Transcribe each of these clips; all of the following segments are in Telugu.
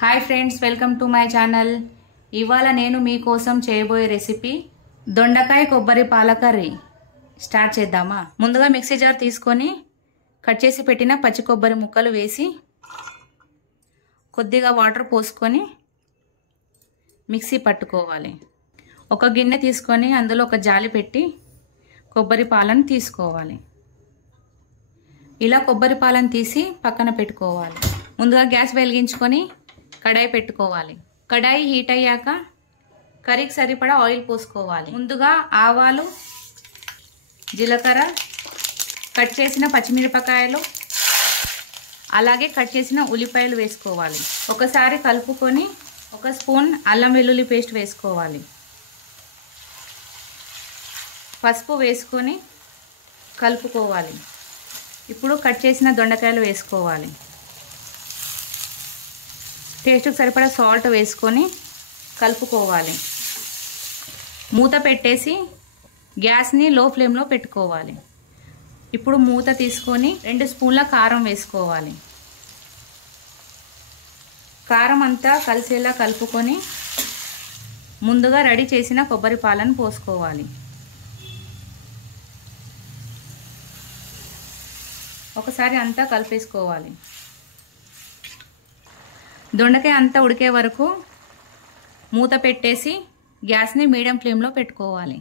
Hi friends, welcome to my channel. ఇవాళ నేను మీకోసం చేయబోయే రెసిపీ దొండకాయ కొబ్బరి పాల కర్రీ. స్టార్ట్ చేద్దామా? ముందుగా మిక్సీ జార్ తీసుకొని కట్ చేసి పెట్టిన పచ్చి కొబ్బరి ముక్కలు వేసి కొద్దిగా వాటర్ పోసుకొని మిక్సీ పట్టుకోవాలి. ఒక గిన్నె తీసుకొని అందులో ఒక జాలి పెట్టి కొబ్బరి పాలను తీసుకోవాలి. ఇలా కొబ్బరి పాలను తీసి పక్కన పెట్టుకోవాలి. ముందుగా గ్యాస్ వెలిగించుకొని కడాయి పెట్టుకోవాలి. కడాయి హీట్ అయ్యాక కర్రీకి సరిపడా ఆయిల్ పోసుకోవాలి. ముందుగా ఆవాలు, జీలకర్ర, కట్ చేసిన పచ్చిమిరపకాయలు, అలాగే కట్ చేసిన ఉల్లిపాయలు వేసుకోవాలి. ఒకసారి కలుపుకొని ఒక స్పూన్ అల్లం వెల్లుల్లి పేస్ట్ వేసుకోవాలి. పసుపు వేసుకొని కలుపుకోవాలి. ఇప్పుడు కట్ చేసిన దొండకాయలు వేసుకోవాలి. టేస్ట్కి సరిపడా సాల్ట్ వేసుకొని కలుపుకోవాలి. మూత పెట్టేసి గ్యాస్ని లో ఫ్లేమ్లో పెట్టుకోవాలి. ఇప్పుడు మూత తీసుకొని 2 స్పూన్ల కారం వేసుకోవాలి. కారం అంతా కలిసేలా కలుపుకొని ముందుగా రెడీ చేసిన కొబ్బరి పాలను పోసుకోవాలి. ఒకసారి అంతా కలిపేసుకోవాలి. దొండకాయ అంతా ఉడికే వరకు మూత పెట్టేసి గ్యాస్ని మీడియం ఫ్లేమ్లో పెట్టుకోవాలి.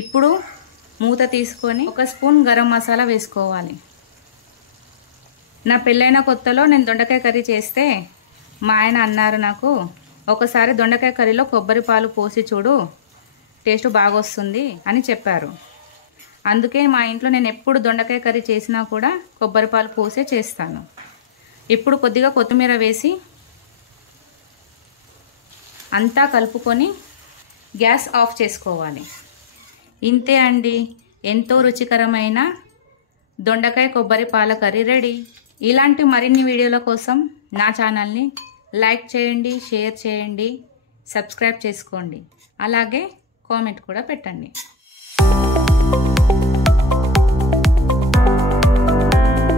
ఇప్పుడు మూత తీసుకొని 1 స్పూన్ గరం మసాలా వేసుకోవాలి. నా పెళ్ళైన కొత్తలో నేను దొండకాయ కర్రీ చేస్తే మా ఆయన అన్నారు, నాకు ఒకసారి దొండకాయ కర్రీలో కొబ్బరి పాలు పోసి చూడు, టేస్ట్ బాగా వస్తుంది అని చెప్పారు. అందుకే మా ఇంట్లో నేను ఎప్పుడు దొండకాయ కర్రీ చేసినా కూడా కొబ్బరి పాలు పోసే చేస్తాను. ఇప్పుడు కొద్దిగా కొత్తిమీర వేసి అంతా కలుపుకొని గ్యాస్ ఆఫ్ చేసుకోవాలి. ఇంతే అండి, ఎంతో రుచికరమైన దొండకాయ కొబ్బరి పాల కర్రీ రెడీ. ఇలాంటి మరిన్ని వీడియోల కోసం నా ఛానల్ని లైక్ చేయండి, షేర్ చేయండి, సబ్స్క్రైబ్ చేసుకోండి, అలాగే కామెంట్ కూడా పెట్టండి.